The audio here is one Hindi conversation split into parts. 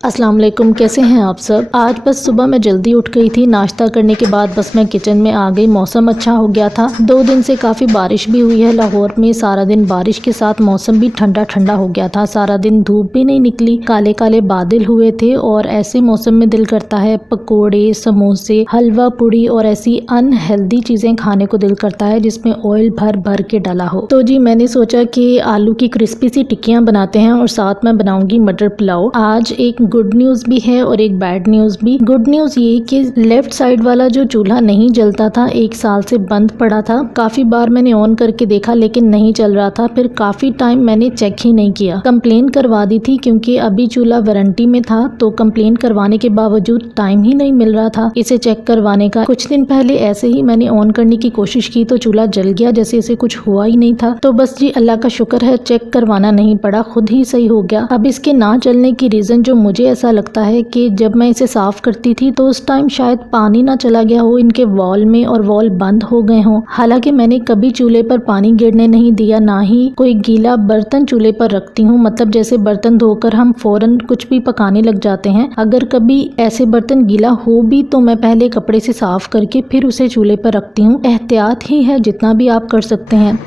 अस्सलाम वालेकुम, कैसे हैं आप सब। आज बस सुबह मैं जल्दी उठ गई थी। नाश्ता करने के बाद बस मैं किचन में आ गई। मौसम अच्छा हो गया था। 2 दिन से काफ़ी बारिश भी हुई है लाहौर में। सारा दिन बारिश के साथ मौसम भी ठंडा ठंडा हो गया था। सारा दिन धूप भी नहीं निकली, काले काले बादल हुए थे और ऐसे मौसम में दिल करता है पकोड़े, समोसे, हलवा पूड़ी और ऐसी अनहेल्दी चीज़ें खाने को दिल करता है जिसमें ऑयल भर भर के डाला हो। तो जी मैंने सोचा कि आलू की क्रिस्पी सी टिक्कियाँ बनाते हैं और साथ में बनाऊंगी मटर पुलाव। आज एक गुड न्यूज़ भी है और एक बैड न्यूज़ भी। गुड न्यूज़ ये कि लेफ्ट साइड वाला जो चूल्हा नहीं जलता था, 1 साल से बंद पड़ा था। काफ़ी बार मैंने ऑन करके देखा लेकिन नहीं चल रहा था। फिर काफ़ी टाइम मैंने चेक ही नहीं किया। कंप्लेन करवा दी थी क्योंकि अभी चूल्हा वारंटी में था, तो कंप्लेन करवाने के बावजूद टाइम ही नहीं मिल रहा था इसे चेक करवाने का। कुछ दिन पहले ऐसे ही मैंने ऑन करने की कोशिश की तो चूल्हा जल गया जैसे इसे कुछ हुआ ही नहीं था। तो बस जी अल्लाह का शुक्र है, चेक करवाना नहीं पड़ा, खुद ही सही हो गया। अब इसके ना चलने की रीज़न जो मुझे ऐसा लगता है कि जब मैं इसे साफ़ करती थी तो उस टाइम शायद पानी ना चला गया हो इनके वॉल में और वॉल बंद हो गए हों। हालांकि मैंने कभी चूल्हे पर पानी गिरने नहीं दिया, ना ही कोई गीला बर्तन चूल्हे पर रखती हूँ। मतलब जैसे बर्तन धोकर हम फ़ौरन कुछ भी पकाने लग जाते हैं, अगर कभी ऐसे बर्तन गीला हो भी तो मैं पहले कपड़े से साफ़ करके फिर उसे चूल्हे पर रखती हूँ। एहतियात ही है, जितना भी आप कर सकते हैं।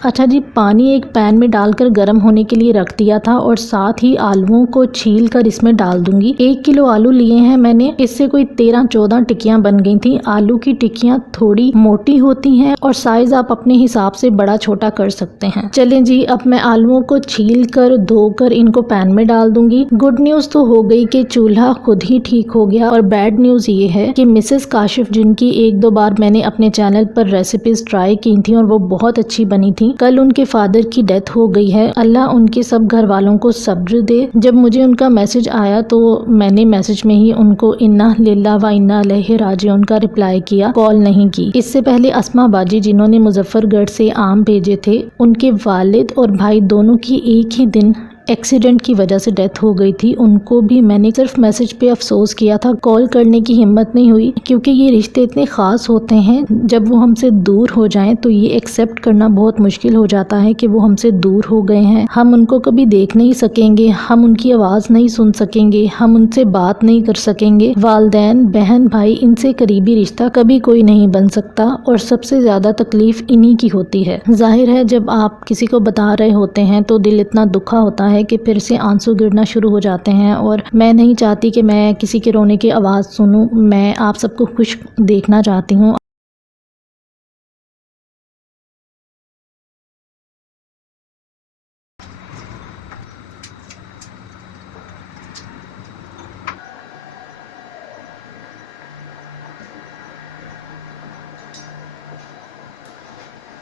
अच्छा जी, पानी एक पैन में डालकर गर्म होने के लिए रख दिया था और साथ ही आलूओं को छील कर इसमें डाल दूंगी। 1 किलो आलू लिए हैं मैंने, इससे कोई 13-14 टिक्कियां बन गई थी। आलू की टिक्कियां थोड़ी मोटी होती हैं और साइज आप अपने हिसाब से बड़ा छोटा कर सकते हैं। चलें जी, अब मैं आलूओं को छील कर धोकर इनको पैन में डाल दूंगी। गुड न्यूज तो हो गई कि चूल्हा खुद ही ठीक हो गया, और बैड न्यूज ये है कि मिसेस काशिफ, जिनकी 1-2 बार मैंने अपने चैनल पर रेसिपीज ट्राई की थी और वो बहुत अच्छी बनी थी, कल उनके फादर की डेथ हो गई है। अल्लाह उनके सब घर वालों को सब्र दे। जब मुझे उनका मैसेज आया तो मैंने मैसेज में ही उनको इन्ना लिल्लाह व इन्ना इलैहि राजिऊन का रिप्लाई किया, कॉल नहीं की। इससे पहले अस्मा बाजी, जिन्होंने मुजफ्फरगढ़ से आम भेजे थे, उनके वालिद और भाई दोनों की एक ही दिन एक्सीडेंट की वजह से डेथ हो गई थी। उनको भी मैंने सिर्फ मैसेज पे अफसोस किया था, कॉल करने की हिम्मत नहीं हुई, क्योंकि ये रिश्ते इतने ख़ास होते हैं। जब वो हमसे दूर हो जाएं तो ये एक्सेप्ट करना बहुत मुश्किल हो जाता है कि वो हमसे दूर हो गए हैं। हम उनको कभी देख नहीं सकेंगे, हम उनकी आवाज़ नहीं सुन सकेंगे, हम उनसे बात नहीं कर सकेंगे। वालदैन, बहन, भाई, इनसे करीबी रिश्ता कभी कोई नहीं बन सकता और सबसे ज़्यादा तकलीफ़ इन्हीं की होती है। जाहिर है, जब आप किसी को बता रहे होते हैं तो दिल इतना दुखा होता है कि फिर से आंसू गिरना शुरू हो जाते हैं। और मैं नहीं चाहती कि मैं किसी के रोने की आवाज़ सुनूं। मैं आप सबको खुश देखना चाहती हूँ।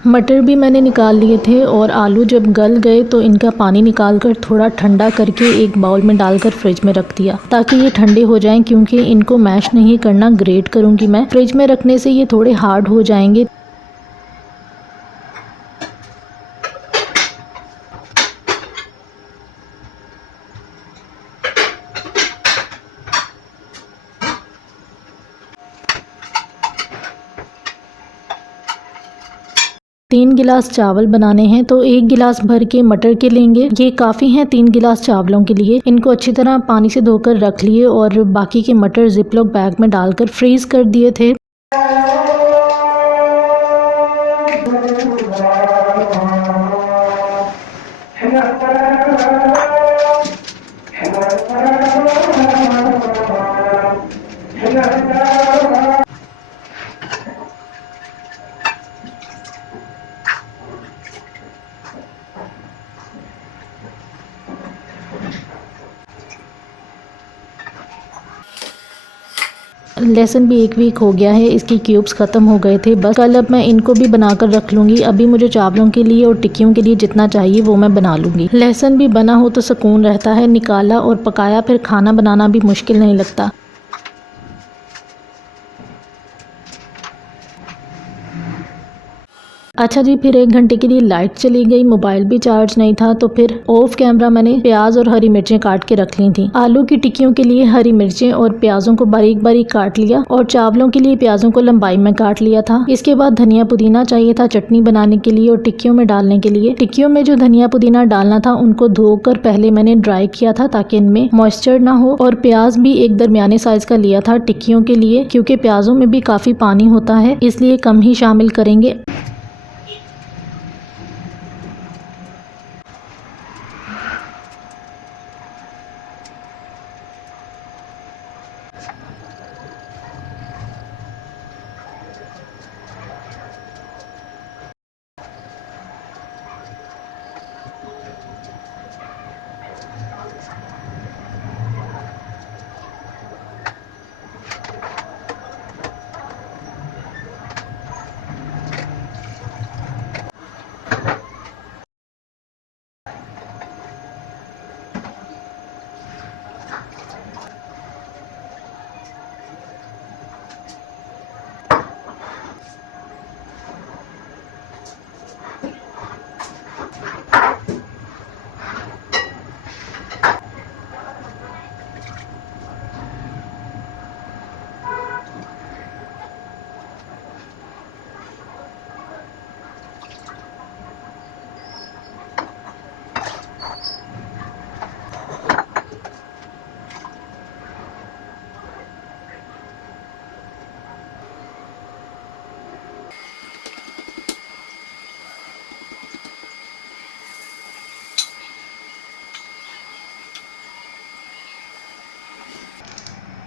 मटर भी मैंने निकाल लिए थे और आलू जब गल गए तो इनका पानी निकाल कर थोड़ा ठंडा करके एक बाउल में डालकर फ्रिज में रख दिया ताकि ये ठंडे हो जाएं, क्योंकि इनको मैश नहीं करना, ग्रेट करूँगी मैं। फ्रिज में रखने से ये थोड़े हार्ड हो जाएंगे। 3 गिलास चावल बनाने हैं तो 1 गिलास भर के मटर के लेंगे। ये काफ़ी हैं 3 गिलास चावलों के लिए। इनको अच्छी तरह पानी से धोकर रख लिए और बाकी के मटर जिपलॉक बैग में डालकर फ्रीज कर दिए थे। लहसुन भी 1 वीक हो गया है, इसकी क्यूब्स ख़त्म हो गए थे। बस कल अब मैं इनको भी बनाकर रख लूँगी। अभी मुझे चावलों के लिए और टिक्कियों के लिए जितना चाहिए वो मैं बना लूँगी। लहसुन भी बना हो तो सुकून रहता है, निकाला और पकाया फिर खाना बनाना भी मुश्किल नहीं लगता। अच्छा जी, फिर 1 घंटे के लिए लाइट चली गई, मोबाइल भी चार्ज नहीं था, तो फिर ऑफ कैमरा मैंने प्याज और हरी मिर्चें काट के रख ली थी। आलू की टिक्कियों के लिए हरी मिर्चें और प्याजों को बारीक बारीक काट लिया और चावलों के लिए प्याजों को लंबाई में काट लिया था। इसके बाद धनिया पुदीना चाहिए था चटनी बनाने के लिए और टिक्कियों में डालने के लिए। टिक्कियों में जो धनिया पुदीना डालना था उनको धोकर पहले मैंने ड्राई किया था ताकि इनमें मॉइस्चर ना हो, और प्याज भी एक दरमियाने साइज का लिया था टिक्कियों के लिए, क्योंकि प्याजों में भी काफी पानी होता है इसलिए कम ही शामिल करेंगे।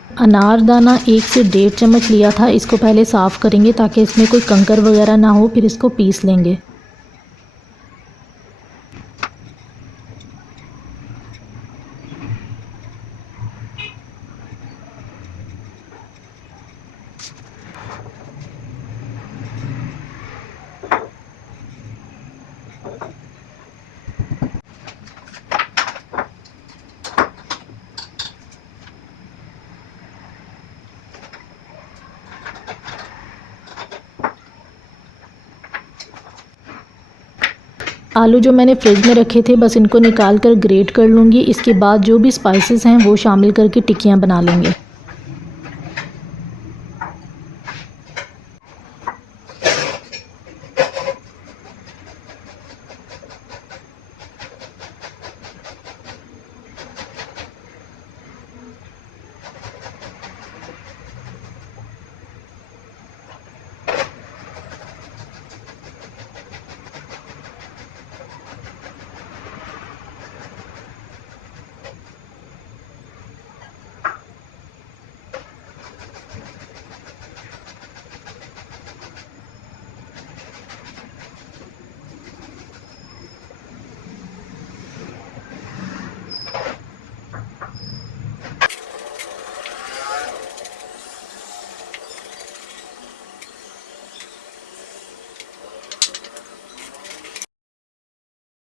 अनारदाना 1 से 1.5 चम्मच लिया था, इसको पहले साफ़ करेंगे ताकि इसमें कोई कंकर वगैरह ना हो, फिर इसको पीस लेंगे। आलू जो मैंने फ्रिज में रखे थे बस इनको निकाल कर ग्रेट कर लूँगी। इसके बाद जो भी स्पाइसेस हैं वो शामिल करके टिक्कियाँ बना लेंगे।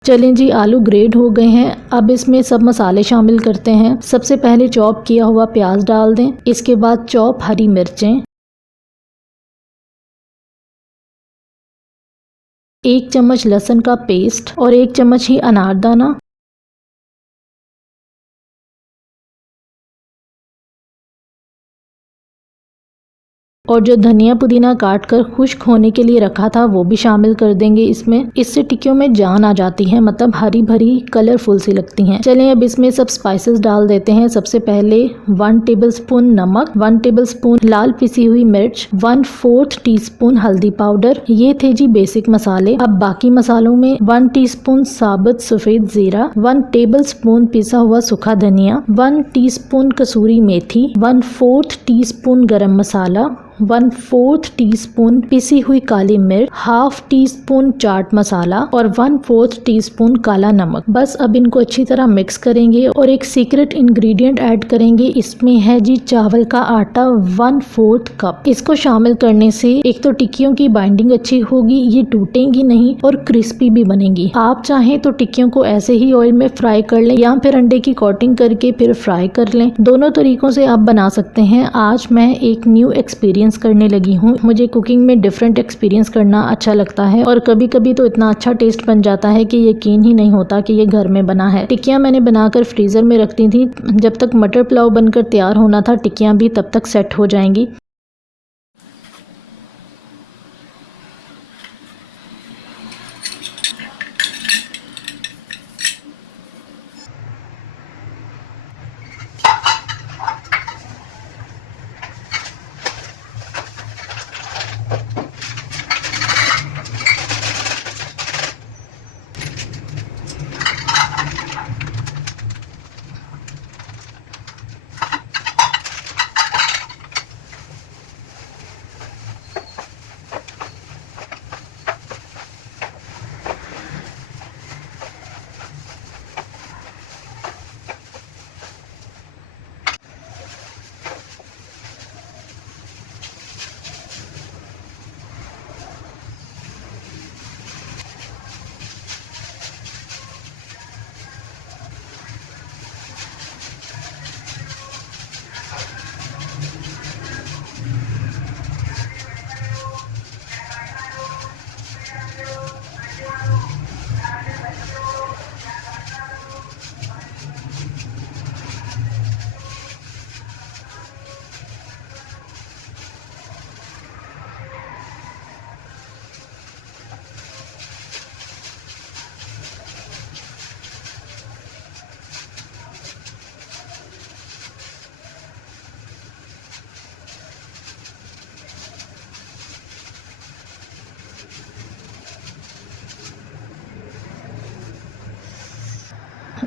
चलें जी, आलू ग्रेट हो गए हैं। अब इसमें सब मसाले शामिल करते हैं। सबसे पहले चॉप किया हुआ प्याज डाल दें, इसके बाद चॉप हरी मिर्चें, 1 चम्मच लहसुन का पेस्ट और 1 चम्मच ही अनारदाना, और जो धनिया पुदीना काट कर खुश्क होने के लिए रखा था वो भी शामिल कर देंगे इसमें। इससे टिक्कियों में जान आ जाती है, मतलब हरी भरी कलरफुल सी लगती हैं। चलें अब इसमें सब स्पाइसेस डाल देते हैं। सबसे पहले 1 टेबलस्पून नमक, 1 टेबलस्पून लाल पिसी हुई मिर्च, 1/4 टीस्पून हल्दी पाउडर। ये थे जी बेसिक मसाले। अब बाकी मसालों में 1 टीस्पून साबुत सफेद जीरा, 1 टेबलस्पून पिसा हुआ सूखा धनिया, 1 टीस्पून कसूरी मेथी, 1/4 टीस्पून गरम मसाला, 1/4 टीस्पून पिसी हुई काली मिर्च, 1/2 टीस्पून चाट मसाला और 1/4 टीस्पून काला नमक। बस अब इनको अच्छी तरह मिक्स करेंगे और एक सीक्रेट इंग्रेडिएंट ऐड करेंगे। इसमें है जी चावल का आटा 1/4 कप। इसको शामिल करने से एक तो टिक्कियों की बाइंडिंग अच्छी होगी, ये टूटेंगी नहीं और क्रिस्पी भी बनेंगी। आप चाहें तो टिक्कियों को ऐसे ही ऑयल में फ्राई कर लें या फिर अंडे की कोटिंग करके फिर फ्राई कर लें। दोनों तरीकों से आप बना सकते हैं। आज मैं एक न्यू एक्सपीरियंस करने लगी हूँ। मुझे कुकिंग में डिफरेंट एक्सपीरियंस करना अच्छा लगता है और कभी कभी तो इतना अच्छा टेस्ट बन जाता है कि यकीन ही नहीं होता कि ये घर में बना है। टिक्कियाँ मैंने बनाकर फ्रीजर में रख दी थी। जब तक मटर पुलाव बनकर तैयार होना था, टिक्कियाँ भी तब तक सेट हो जाएंगी।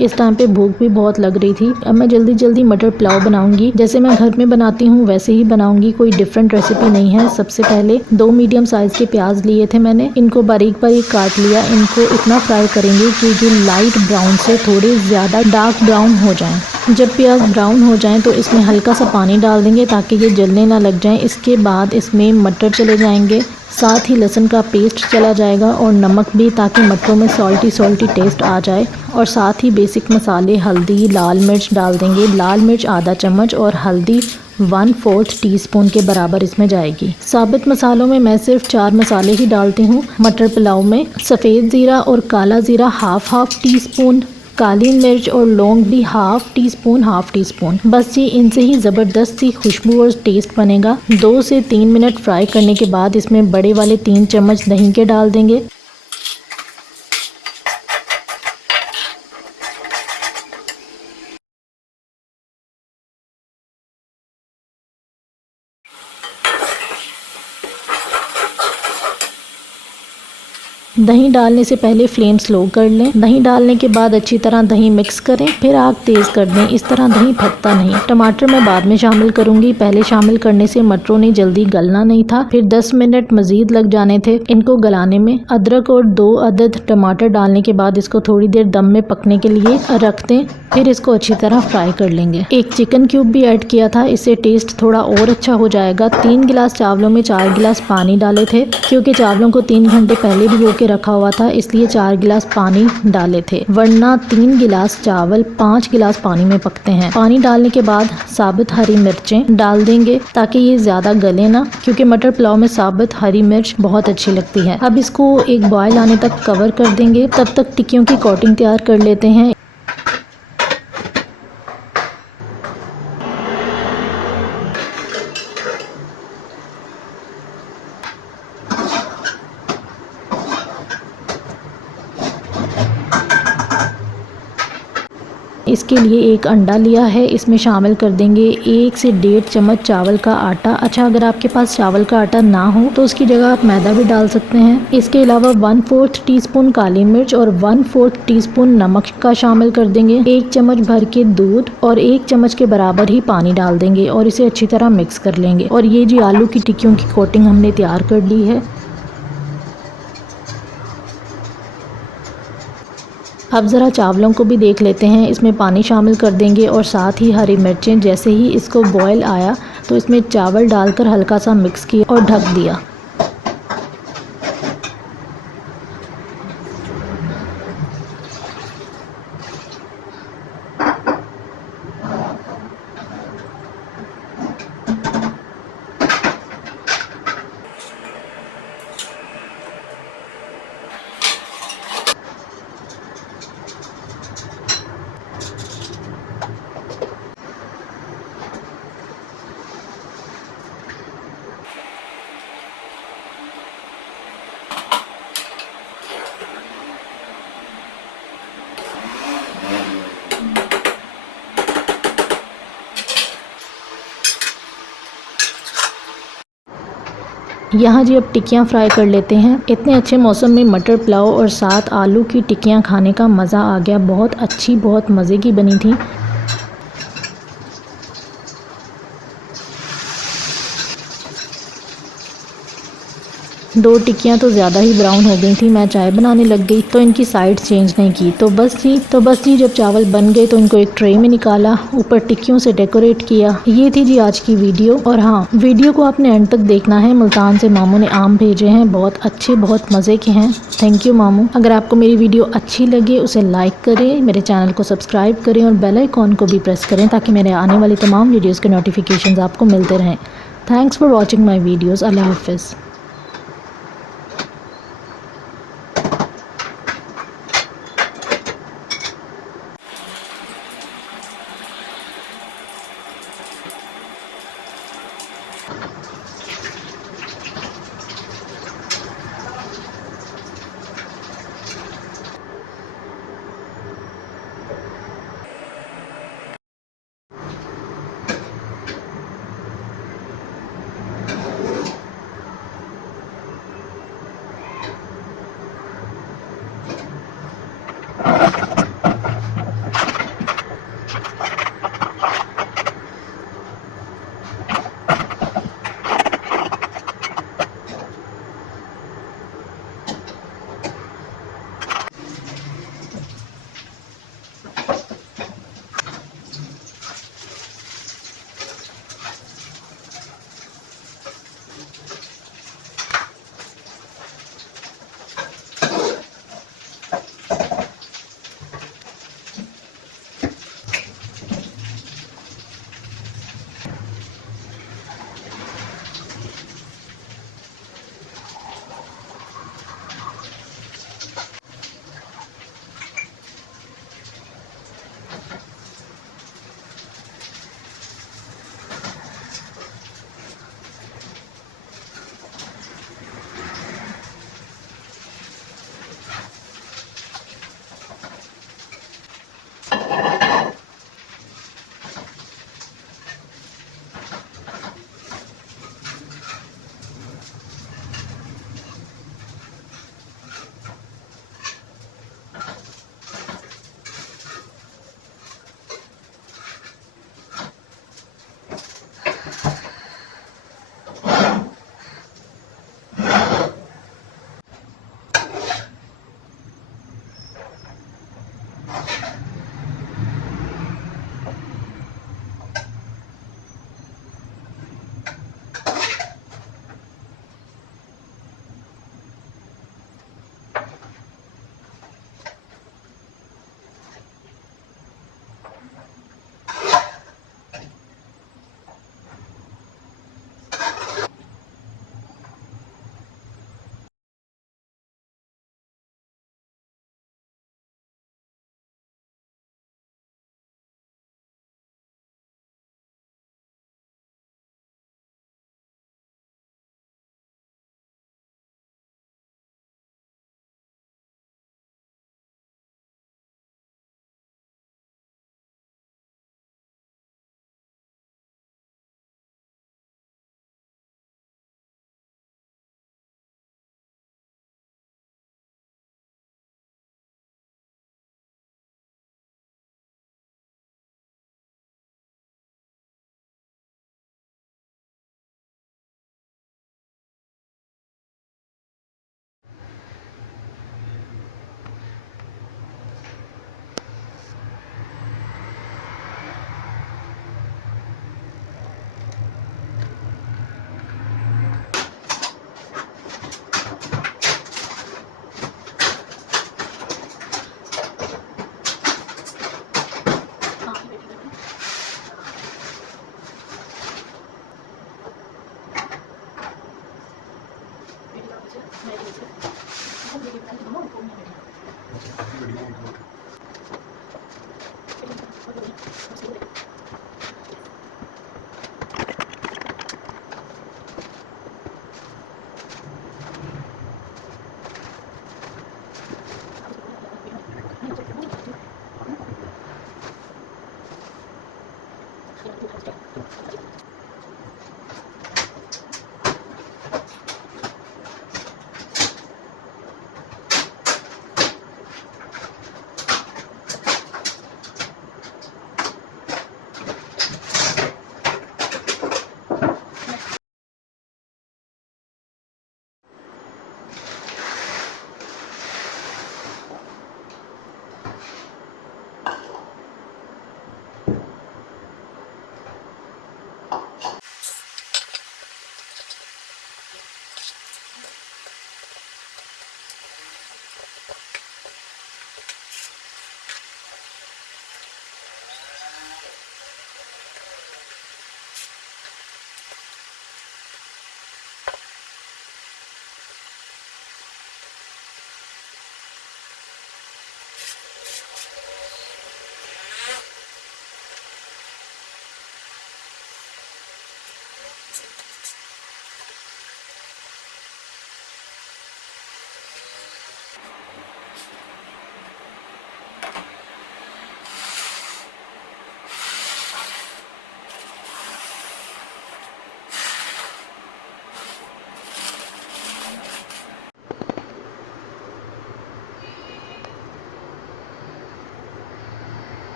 इस टाइम पे भूख भी बहुत लग रही थी। अब मैं जल्दी जल्दी मटर पुलाव बनाऊंगी। जैसे मैं घर में बनाती हूँ वैसे ही बनाऊंगी, कोई डिफरेंट रेसिपी नहीं है। सबसे पहले 2 मीडियम साइज के प्याज लिए थे मैंने, इनको बारीक बारीक काट लिया। इनको इतना फ्राई करेंगे कि जो लाइट ब्राउन से थोड़े ज़्यादा डार्क ब्राउन हो जाएं। जब प्याज ब्राउन हो जाएं तो इसमें हल्का सा पानी डाल देंगे ताकि ये जलने ना लग जाएं। इसके बाद इसमें मटर चले जाएंगे, साथ ही लहसुन का पेस्ट चला जाएगा और नमक भी, ताकि मटरों में सॉल्टी टेस्ट आ जाए। और साथ ही बेसिक मसाले हल्दी, लाल मिर्च डाल देंगे। लाल मिर्च आधा चम्मच और हल्दी 1/4 टीस्पून के बराबर इसमें जाएगी। साबित मसालों में मैं सिर्फ 4 मसाले ही डालती हूँ मटर पुलाव में। सफ़ेद ज़ीरा और काला ज़ीरा हाफ टीस्पून, काली मिर्च और लौंग भी हाफ टीस्पून। बस ये इनसे ही ज़बरदस्त सी खुशबू और टेस्ट बनेगा। 2 से 3 मिनट फ्राई करने के बाद इसमें बड़े वाले 3 चम्मच दही के डाल देंगे। दही डालने से पहले फ्लेम स्लो कर लें। दही डालने के बाद अच्छी तरह दही मिक्स करें, फिर आग तेज़ कर दें। इस तरह दही फटता नहीं। टमाटर मैं बाद में शामिल करूंगी, पहले शामिल करने से मटरों ने जल्दी गलना नहीं था। फिर 10 मिनट मजीद लग जाने थे इनको गलाने में। अदरक और 2 अदद टमाटर डालने के बाद इसको थोड़ी देर दम में पकने के लिए रख दें। फिर इसको अच्छी तरह फ्राई कर लेंगे। एक चिकन क्यूब भी ऐड किया था, इससे टेस्ट थोड़ा और अच्छा हो जाएगा। 3 गिलास चावलों में 4 गिलास पानी डाले थे, क्योंकि चावलों को 3 घंटे पहले भिगो के रखा हुआ था, इसलिए 4 गिलास पानी डाले थे। वरना 3 गिलास चावल 5 गिलास पानी में पकते हैं। पानी डालने के बाद साबुत हरी मिर्चें डाल देंगे ताकि ये ज्यादा गले ना, क्योंकि मटर पुलाव में साबुत हरी मिर्च बहुत अच्छी लगती है। अब इसको एक बॉयल आने तक कवर कर देंगे। तब तक टिक्कियों की कोटिंग तैयार कर लेते हैं। इसके लिए एक अंडा लिया है, इसमें शामिल कर देंगे 1 से 1.5 चम्मच चावल का आटा। अच्छा, अगर आपके पास चावल का आटा ना हो तो उसकी जगह आप मैदा भी डाल सकते हैं। इसके अलावा 1/4 टीस्पून काली मिर्च और 1/4 टीस्पून नमक का शामिल कर देंगे। 1 चम्मच भर के दूध और 1 चम्मच के बराबर ही पानी डाल देंगे और इसे अच्छी तरह मिक्स कर लेंगे। और ये जी आलू की टिक्कियों की कोटिंग हमने तैयार कर ली है। अब ज़रा चावलों को भी देख लेते हैं। इसमें पानी शामिल कर देंगे और साथ ही हरी मिर्चें। जैसे ही इसको बॉयल आया तो इसमें चावल डालकर हल्का सा मिक्स किया और ढक दिया। यहाँ जी अब टिक्कियाँ फ्राई कर लेते हैं। इतने अच्छे मौसम में मटर पुलाव और साथ आलू की टिक्कियाँ खाने का मज़ा आ गया। बहुत अच्छी, बहुत मज़े की बनी थी। दो टिक्कियाँ तो ज़्यादा ही ब्राउन हो गई थी। मैं चाय बनाने लग गई तो इनकी साइड चेंज नहीं की। तो बस जी जब चावल बन गए तो इनको एक ट्रे में निकाला, ऊपर टिक्कियों से डेकोरेट किया। ये थी जी आज की वीडियो। और हाँ, वीडियो को आपने एंड तक देखना है। मुल्तान से मामू ने आम भेजे हैं, बहुत अच्छे, बहुत मज़े के हैं। थैंक यू मामू। अगर आपको मेरी वीडियो अच्छी लगे उसे लाइक करें, मेरे चैनल को सब्सक्राइब करें और बेल आइकॉन को भी प्रेस करें ताकि मेरे आने वाली तमाम वीडियोज़ के नोटिफिकेशन आपको मिलते रहें। Thanks for watching my videos. अल्लाह हाफिज़।